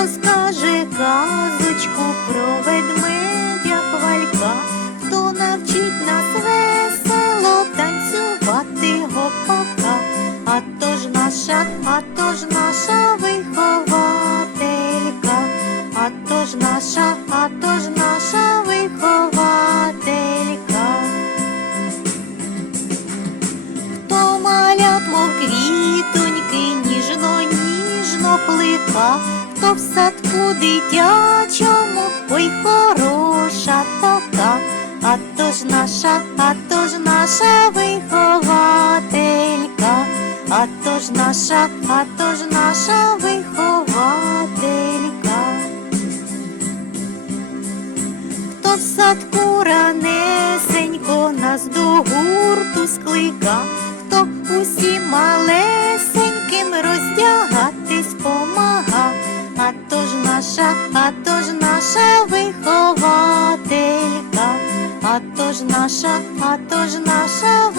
розкаже казочку про ведмедя хвалька, хто навчить нас весело танцювати гопака, а то ж наша, а то ж наша вихователька, а то ж наша, а то ж наша вихователька, хто малят, мов квітоньки, ніжно, ніжно плика хто в садку дитячому, ой, хороша така, а то ж наша, а то ж наша вихователька, а то ж наша, а то ж наша вихователька. Хто в садку ранесенько нас до гурту склика, хто усім малесеньким наша, а то ж наша вихователька, а то ж наша, а то ж наша.